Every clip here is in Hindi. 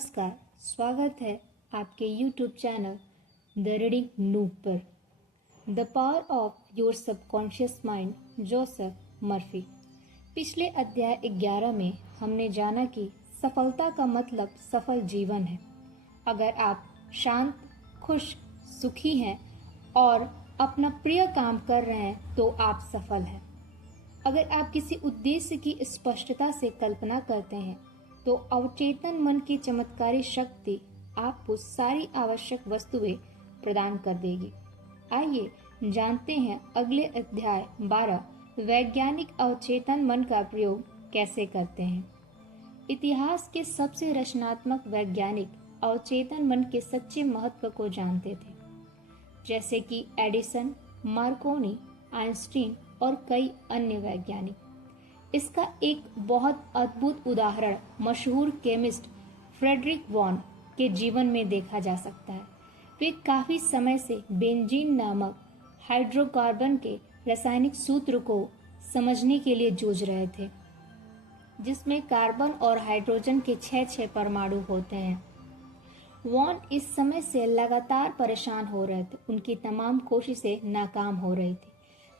नमस्कार, स्वागत है आपके YouTube channel the reading noob पर। The power of your subconscious mind, Joseph Murphy. पिछले अध्याय 11 में हमने जाना कि सफलता का मतलब सफल जीवन है। अगर आप शांत, खुश, सुखी हैं और अपना प्रिय काम कर रहे हैं तो आप सफल हैं। अगर आप किसी उद्देश्य की स्पष्टता से कल्पना करते हैं तो अवचेतन मन की चमत्कारी शक्ति आपको सारी आवश्यक वस्तुएं प्रदान कर देगी। आइए जानते हैं अगले अध्याय 12 वैज्ञानिक अवचेतन मन का प्रयोग कैसे करते हैं। इतिहास के सबसे रचनात्मक वैज्ञानिक अवचेतन मन के सच्चे महत्व को जानते थे, जैसे कि एडिसन, मार्कोनी, आइंस्टीन और कई अन्य वैज्ञानिक। इसका एक बहुत अद्भुत उदाहरण मशहूर केमिस्ट फ्रेडरिक वॉन के जीवन में देखा जा सकता है। वे काफी समय से बेंजीन नामक हाइड्रोकार्बन के रासायनिक सूत्र को समझने के लिए जूझ रहे थे, जिसमें कार्बन और हाइड्रोजन के 6 परमाणु होते हैं। वॉन इस समय से लगातार परेशान हो रहे थे। उनकी तमाम कोशिशें नाकाम हो रही थी।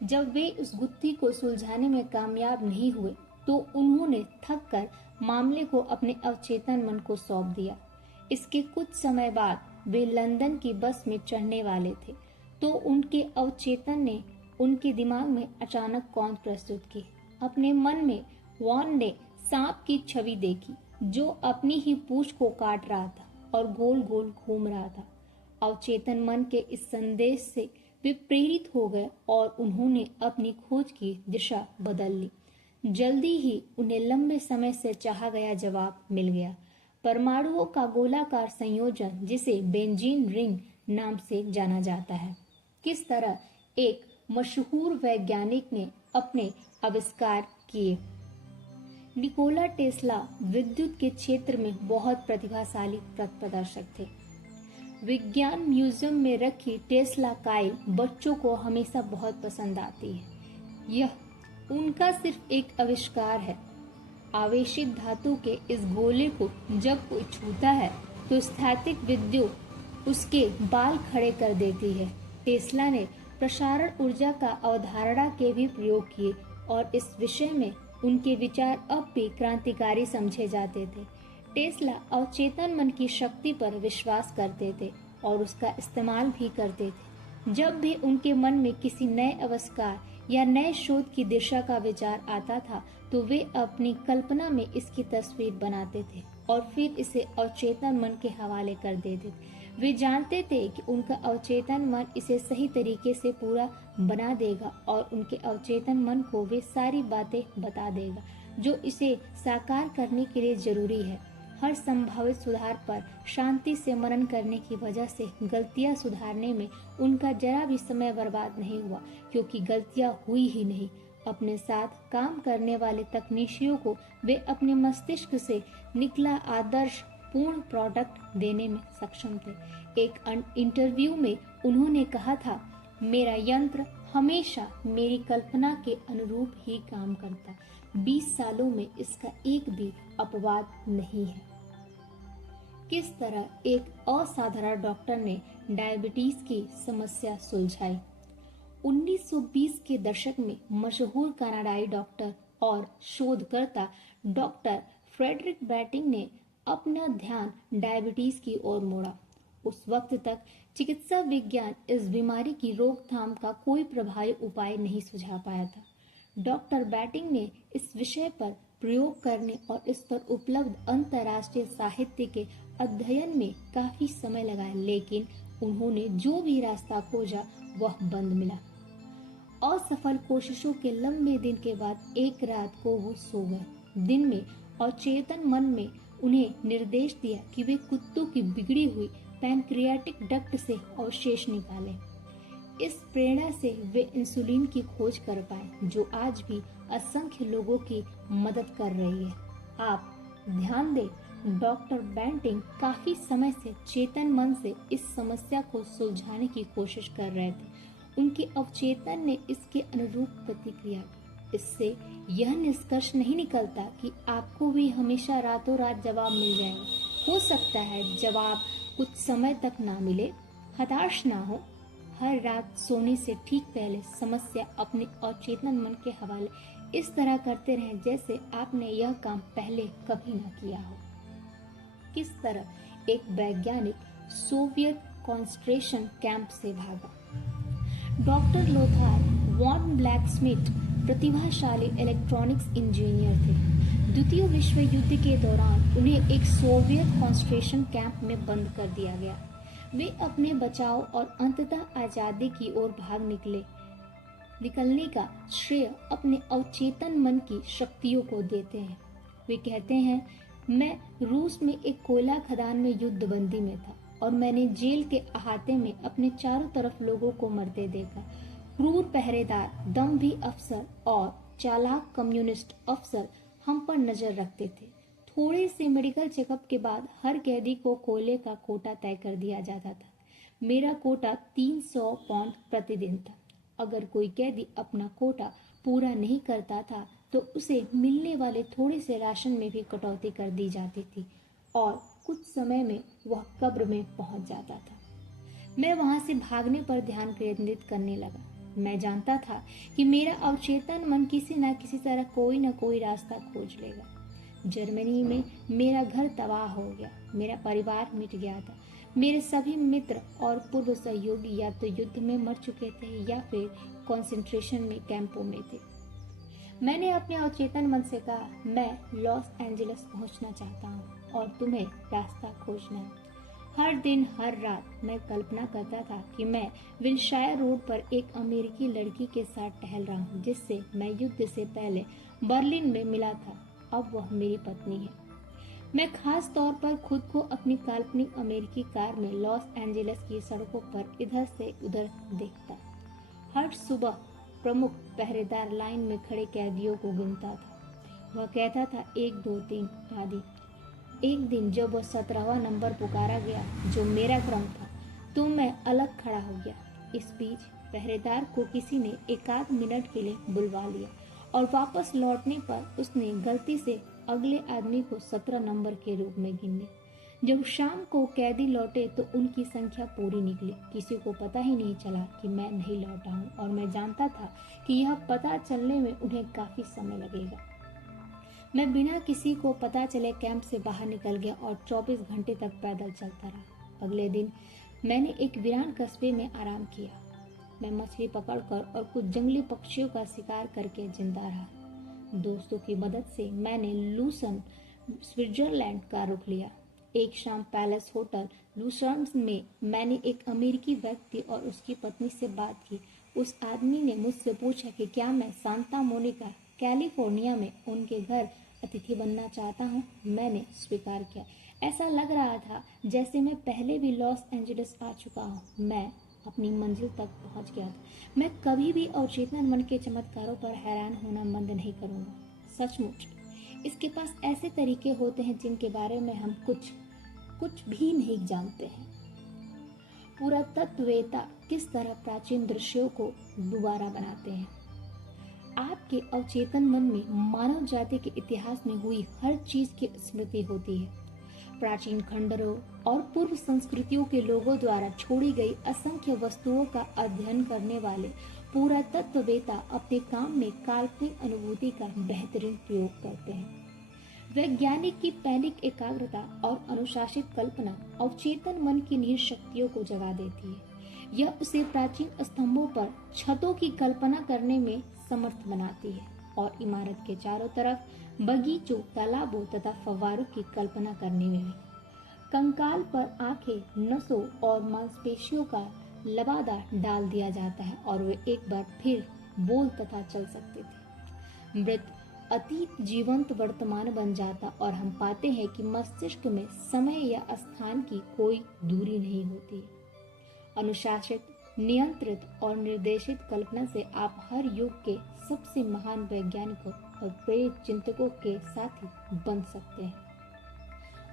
जब वे उस गुत्थी को सुलझाने में कामयाब नहीं हुए तो उन्होंने थककर मामले को अपने अवचेतन मन को सौंप दिया। इसके कुछ समय बाद वे लंदन की बस में चढ़ने वाले थे तो उनके अवचेतन ने उनके दिमाग में अचानक कौंध प्रस्तुत की। अपने मन में वॉन ने सांप की छवि देखी जो अपनी ही पूंछ को काट रहा था और गोल गोल घूम रहा था। अवचेतन मन के इस संदेश से वे प्रेरित हो गए और उन्होंने अपनी खोज की दिशा बदल ली। जल्दी ही उन्हें लंबे समय से चाहा गया जवाब मिल गया। परमाणुओं का गोलाकार संयोजन, जिसे बेंजीन रिंग नाम से जाना जाता है। किस तरह एक मशहूर वैज्ञानिक ने अपने आविष्कार किए। निकोला टेस्ला विद्युत के क्षेत्र में बहुत प्रतिभाशाली प्रदर्शक थे। विज्ञान म्यूजियम में रखी टेस्ला काइल बच्चों को हमेशा बहुत पसंद आती है। यह उनका सिर्फ एक आविष्कार है। आवेशित धातु के इस गोले को जब कोई छूता है तो स्थैतिक विद्युत उसके बाल खड़े कर देती है। टेस्ला ने प्रसारण ऊर्जा का अवधारणा के भी प्रयोग किए और इस विषय में उनके विचार अब भी क्रांतिकारी समझे जाते थे। टेस्ला अवचेतन मन की शक्ति पर विश्वास करते थे और उसका इस्तेमाल भी करते थे। जब भी उनके मन में किसी नए आविष्कार या नए शोध की दिशा का विचार आता था तो वे अपनी कल्पना में इसकी तस्वीर बनाते थे और फिर इसे अवचेतन मन के हवाले कर देते थे। वे जानते थे कि उनका अवचेतन मन इसे सही तरीके से पूरा बना देगा और उनके अवचेतन मन को वे सारी बातें बता देगा जो इसे साकार करने के लिए जरूरी है। हर संभावित सुधार पर शांति से मनन करने की वजह से गलतियां सुधारने में उनका जरा भी समय बर्बाद नहीं हुआ, क्योंकि गलतियां हुई ही नहीं। अपने साथ काम करने वाले तकनीशियों को वे अपने मस्तिष्क से निकला आदर्श पूर्ण प्रोडक्ट देने में सक्षम थे। एक इंटरव्यू में उन्होंने कहा था, मेरा यंत्र हमेशा मेरी कल्पना के अनुरूप ही काम करता। 20 सालों में इसका एक भी अपवाद नहीं है। किस तरह एक असाधारण डॉक्टर ने डायबिटीज की समस्या सुलझाई। 1920 के दशक में मशहूर कनाडाई डॉक्टर और शोधकर्ता डॉक्टर फ्रेडरिक बैटिंग ने अपना ध्यान डायबिटीज की ओर मोड़ा। उस वक्त तक चिकित्सा विज्ञान इस बीमारी की रोकथाम का कोई प्रभावी उपाय नहीं सुझा पाया था। डॉक्टर बैटिंग ने इस विषय पर प्रयोग करने और इस पर उपलब्ध अंतर्राष्ट्रीय साहित्य के अध्ययन में काफी समय लगाया, लेकिन उन्होंने जो भी रास्ता खोजा वह बंद मिला। असफल कोशिशों के लंबे दिन के बाद एक रात को वो सो गए। दिन में और चेतन मन में उन्हें निर्देश दिया कि वे कुत्तों की बिगड़ी हुई पैनक्रियाटिक डक्ट से अवशेष निकालें। इस प्रेरणा से वे इंसुलिन की खोज कर पाए, जो आज भी असंख्य लोगों की मदद कर रही है। आप ध्यान दें, डॉक्टर बैटिंग काफी समय से चेतन मन से इस समस्या को सुलझाने की कोशिश कर रहे थे। उनके अवचेतन ने इसके अनुरूप प्रतिक्रिया की। इससे यह निष्कर्ष नहीं निकलता कि आपको भी हमेशा रातों रात जवाब मिल जाएगा। हो सकता है जब आप कुछ समय तक ना मिले, हताश ना हो, हर रात सोने से ठीक पहले समस्या अपने अचेतन मन के हवाले इस तरह करते रहें जैसे आपने यह काम पहले कभी ना किया हो। किस तरह एक वैज्ञानिक सोवियत कॉन्सेंट्रेशन कैंप से भागा। डॉक्टर लोथार वॉन ब्लैकस्मिथ प्रतिभाशाली इलेक्ट्रॉनिक्स इंजीनियर थे। द्वितीय विश्व युद्ध के दौरान उन्हें एक सोवियत कॉन्सेंट्रेशन कैंप में बंद कर दिया गया। वे अपने बचाव और अंततः आजादी की ओर भाग निकलने का श्रेय अपने अवचेतन मन की शक्तियों को देते हैं। वे कहते हैं, मैं रूस में एक कोयला खदान में युद्धबंदी में था और मैंने जेल के अहाते में अपने चारों तरफ लोगों को मरते देखा। क्रूर पहरेदार, दम्भी अफसर और चालाक कम्युनिस्ट अफसर हम पर नजर रखते थे। थोड़े से मेडिकल चेकअप के बाद हर कैदी को कोयले का कोटा तय कर दिया जाता था। मेरा कोटा 300 पाउंड प्रतिदिन था। अगर कोई कैदी अपना कोटा पूरा नहीं करता था तो उसे मिलने वाले थोड़े से राशन में भी कटौती कर दी जाती थी और कुछ समय में वह कब्र में पहुंच जाता था। मैं वहां से भागने पर ध्यान केंद्रित करने लगा। मैं जानता था कि मेरा अवचेतन मन किसी न किसी तरह कोई न कोई रास्ता खोज लेगा। जर्मनी में मेरा घर तबाह हो गया, मेरा परिवार मिट गया था। मेरे सभी मित्र और पूर्व सहयोगी या तो युद्ध में मर चुके थे या फिर कंसंट्रेशन में कैंपों में थे। मैंने अपने अवचेतन मन से कहा, मैं लॉस एंजलिस पहुंचना चाहता हूं और तुम्हें रास्ता खोजना है। हर दिन हर रात मैं कल्पना करता था कि मैं विल्शायर रोड पर एक अमेरिकी लड़की के साथ टहल रहा हूं जिससे मैं युद्ध से पहले बर्लिन में मिला था। अब वह मेरी पत्नी है। मैं खास तौर पर खुद को अपनी काल्पनिक अमेरिकी कार में लॉस एंजलिस की सड़कों पर इधर से उधर देखता। हर सुबह प्रमुख पहरेदार लाइन में खड़े कैदियों को गिनता था। वह कहता था 1 2 3 आदि। एक दिन जब वह 17वां नंबर पुकारा गया जो मेरा क्रम था तो मैं अलग खड़ा हो गया। इस बीच पहरेदार को किसी ने एकाध मिनट के लिए बुलवा लिया और वापस लौटने पर उसने गलती से अगले आदमी को 17 नंबर के रूप में गिन लिया। जब शाम को कैदी लौटे तो उनकी संख्या पूरी निकली। किसी को पता ही नहीं चला कि मैं नहीं लौटा हूँ और मैं जानता था कि यह पता चलने में उन्हें काफी समय लगेगा। मैं बिना किसी को पता चले कैंप से बाहर निकल गया और 24 घंटे तक पैदल चलता रहा। अगले दिन मैंने एक वीरान कस्बे में आराम किया। मैं मछली पकड़कर और कुछ जंगली पक्षियों का शिकार करके जिंदा रहा। दोस्तों की मदद से मैंने लूसन स्विट्जरलैंड का रुख लिया। एक शाम पैलेस होटल लूसन में मैंने एक अमेरिकी व्यक्ति और उसकी पत्नी से बात की। उस आदमी ने मुझसे पूछा कि क्या मैं सांता मोनिका कैलिफोर्निया में उनके घर अतिथि बनना चाहता हूँ। मैंने स्वीकार किया। ऐसा लग रहा था जैसे मैं पहले भी लॉस एंजलिस आ चुका हूँ। मैं अपनी मंजिल तक पहुंच गया था। मैं कभी भी अवचेतन मन के चमत्कारों पर हैरान होना बंद नहीं करूंगा। सचमुच इसके पास ऐसे तरीके होते हैं जिनके बारे में हम कुछ भी नहीं जानते हैं। पुरातत्ववेत्ता किस तरह प्राचीन दृश्यों को दोबारा बनाते हैं। आपके अवचेतन मन में मानव जाति के इतिहास में हुई हर चीज की स्मृति होती है। प्राचीन खंडरों और पूर्व संस्कृतियों के लोगों द्वारा छोड़ी गई असंख्य वस्तुओं का अध्ययन करने वाले पुरातत्ववेत्ता अपने काम में काल्पनिक अनुभूति का बेहतरीन प्रयोग करते हैं। वैज्ञानिक की पैनिक एकाग्रता और अनुशासित कल्पना अवचेतन मन की निहित शक्तियों को जगा देती है। यह उसे प्राचीन स्तंभों पर छतों की कल्पना करने में समर्थ बनाती है और इमारत के चारों तरफ बगीचों, तालाबों तथा फव्वारों की कल्पना करने में भी। कंकाल पर आंखें, नसों और मांसपेशियों का लबादा डाल दिया जाता है और वे एक बार फिर बोल तथा चल सकते थे। मृत अतीत जीवंत वर्तमान बन जाता और हम पाते हैं कि मस्तिष्क में समय या स्थान की कोई दूरी नहीं होती। अनुशासित, नियंत्रित और निर्देशित कल्पना से आप हर युग के सबसे महान वैज्ञानिकों और प्रेरित चिंतकों के साथी बन सकते हैं।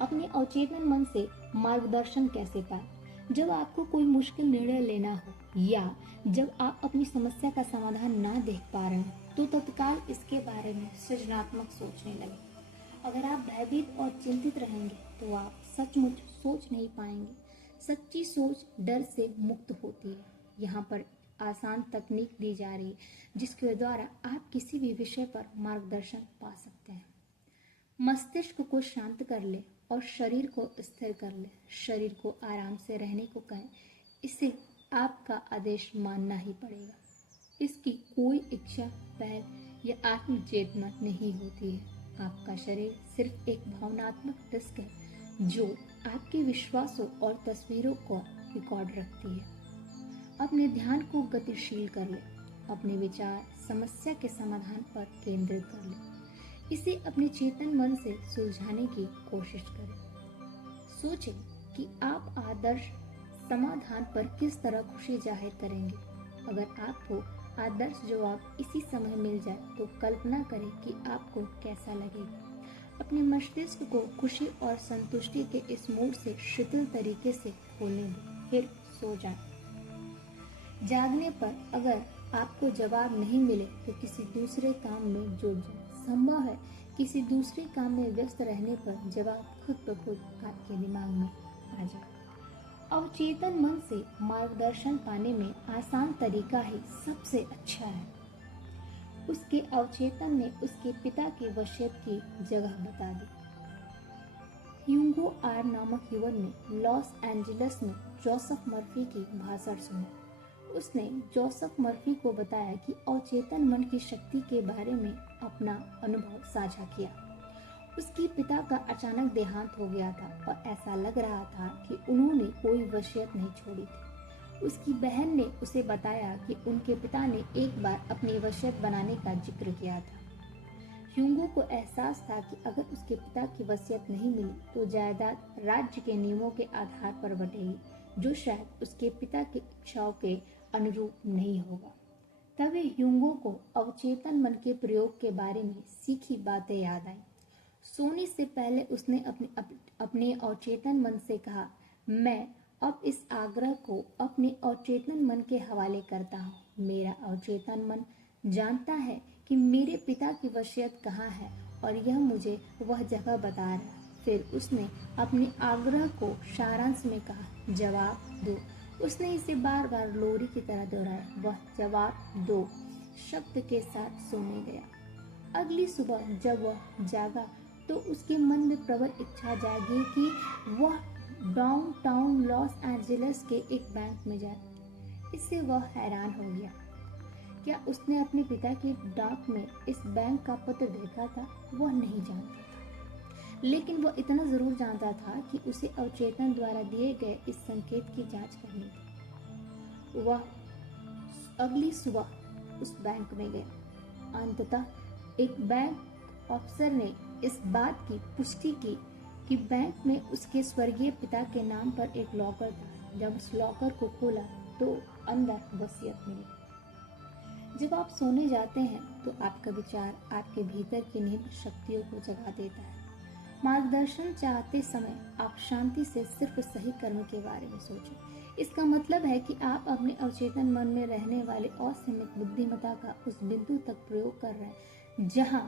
अपने अवचेतन मन से मार्गदर्शन कैसे पाएं? जब आपको कोई मुश्किल निर्णय लेना हो या जब आप अपनी समस्या का समाधान ना देख पा रहे हैं तो तत्काल इसके बारे में सृजनात्मक सोचने लगे। अगर आप भयभीत और चिंतित रहेंगे तो आप सचमुच सोच नहीं पाएंगे। सच्ची सोच डर से मुक्त होती है। यहाँ पर आसान तकनीक दी जा रही है जिसके द्वारा आप किसी भी विषय पर मार्गदर्शन पा सकते हैं। मस्तिष्क को शांत कर ले और शरीर को स्थिर कर ले। शरीर को आराम से रहने को कहें। इसे आपका आदेश मानना ही पड़ेगा। इसकी कोई इच्छा, पहल या आत्म चेतना नहीं होती है। आपका शरीर सिर्फ एक भावनात्मक डिस्क है जो आपके विश्वासों और तस्वीरों को रिकॉर्ड रखती है। अपने ध्यान को गतिशील कर ले। अपने विचार समस्या के समाधान पर केंद्रित कर ले। इसे अपने चेतन मन से सुलझाने की कोशिश करें। सोचें कि आप आदर्श समाधान पर किस तरह खुशी जाहिर करेंगे। अगर आपको आदर्श जवाब इसी समय मिल जाए तो कल्पना करें कि आपको कैसा लगेगा। अपने मस्तिष्क को खुशी और संतुष्टि के इस मूड से शिथिल तरीके से खोलने दें, फिर सो जाएं। जागने पर अगर आपको जवाब नहीं मिले तो किसी दूसरे काम में जुट जाएं। संभव है किसी दूसरे काम में व्यस्त रहने पर जवाब खुद ब खुद आपके दिमाग में आ जाए। अवचेतन मन से मार्गदर्शन पाने में आसान तरीका ही सबसे अच्छा है। उसके अवचेतन ने उसके पिता की वसीयत की जगह बता दी। ह्यूगो आर नामक युवक ने लॉस एंजलिस में जोसेफ मर्फी की भाषण सुनी। उसने जोसेफ मर्फी को बताया कि अवचेतन मन की शक्ति के बारे में अपना अनुभव साझा किया। उसके पिता का अचानक देहांत हो गया था और ऐसा लग रहा था कि उन्होंने कोई वसीयत नहीं छोड़ी थी। उसकी बहन ने उसे बताया कि उनके पिता ने एक बार अपनी वसीयत बनाने का जिक्र किया था। ह्यूगो को एहसास था कि अगर उसके पिता की वसीयत नहीं मिली तो जायदाद राज्य के नियमों के आधार पर बटेगी, जो शायद उसके पिता की इच्छाओं के अनुरूप नहीं होगा। तभी ह्यूगो को अवचेतन मन के प्रयोग के बारे में सीखी बातें याद आई। सोने से पहले उसने अपने अवचेतन मन से कहा, मैं अब इस आग्रह को अपने अवचेतन मन के हवाले करता हूँ। मेरा अवचेतन मन जानता है कि मेरे पिता की वसीयत कहाँ है और यह मुझे वह जगह बता रहा है। फिर उसने अपने आग्रह को सारांश में कहा, जवाब दो। उसने इसे बार बार लोरी की तरह दोहराया। वह जवाब दो शब्द के साथ सोने गया। अगली सुबह जब वह जागा तो उसके मन में प्रबल इच्छा जागी कि वह डाउनटाउन लॉस एंजलिस के एक बैंक में जाए। इससे वह हैरान हो गया। क्या उसने अपने पिता के डाक में इस बैंक का पत्र देखा था? वह नहीं जानता था, लेकिन वह इतना जरूर जानता था कि उसे अवचेतन द्वारा दिए गए इस संकेत की जांच करनी थी। वह अगली सुबह उस बैंक में गया। अंततः एक बैंक अफसर ने इस बात की पुष्टि की कि बैंक में उसके स्वर्गीय पिता के नाम पर एक लॉकर था। जब उस लॉकर को खोला तो अंदर वसीयत मिली। जब आप सोने जाते हैं तो आपका विचार आपके भीतर की निहित शक्तियों को जगा देता है। मार्गदर्शन चाहते समय आप शांति से सिर्फ सही कर्म के बारे में सोचें। इसका मतलब है कि आप अपने अवचेतन मन में रहने वाले असीमित बुद्धिमत्ता का उस बिंदु तक प्रयोग कर रहे हैं जहां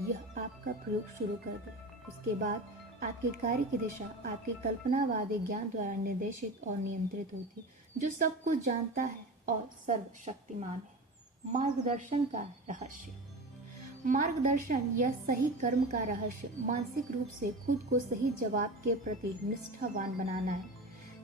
यह आपका प्रयोग शुरू कर दे। उसके बाद आपके कार्य की दिशा आपके कल्पनावादी ज्ञान द्वारा निर्देशित और नियंत्रित होती है, जो सब कुछ जानता है और सर्वशक्तिमान है। मार्गदर्शन का रहस्य। मार्गदर्शन या सही कर्म का रहस्य मानसिक रूप से खुद को सही जवाब के प्रति निष्ठावान बनाना है,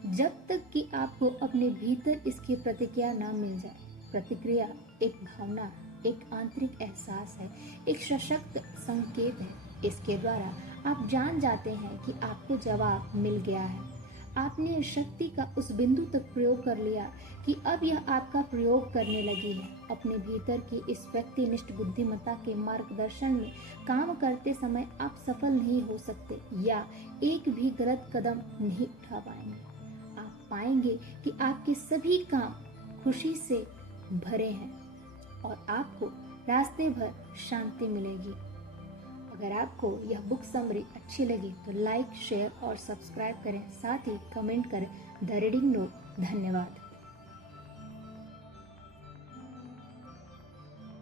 जब तक कि आपको अपने भीतर इसकी प्रतिक्रिया न मिल जाए। प्रतिक्रिया एक भावना, एक आंतरिक एहसास है, एक सशक्त संकेत है। इसके द्वारा आप जान जाते हैं कि आपको जवाब मिल गया है। आपने शक्ति का उस बिंदु तक प्रयोग कर लिया कि अब यह आपका प्रयोग करने लगी है। अपने भीतर की इस व्यक्तिनिष्ठ बुद्धिमत्ता के मार्गदर्शन में काम करते समय आप सफल नहीं हो सकते या एक भी गलत कदम नहीं उठा पाएंगे। आप पाएंगे कि आपके सभी काम खुशी से भरे हैं और आपको रास्ते भर शांति मिलेगी। अगर आपको यह बुक समरी अच्छी लगी तो लाइक, शेयर और सब्सक्राइब करें। साथ ही कमेंट करें द रीडिंग नोट। धन्यवाद।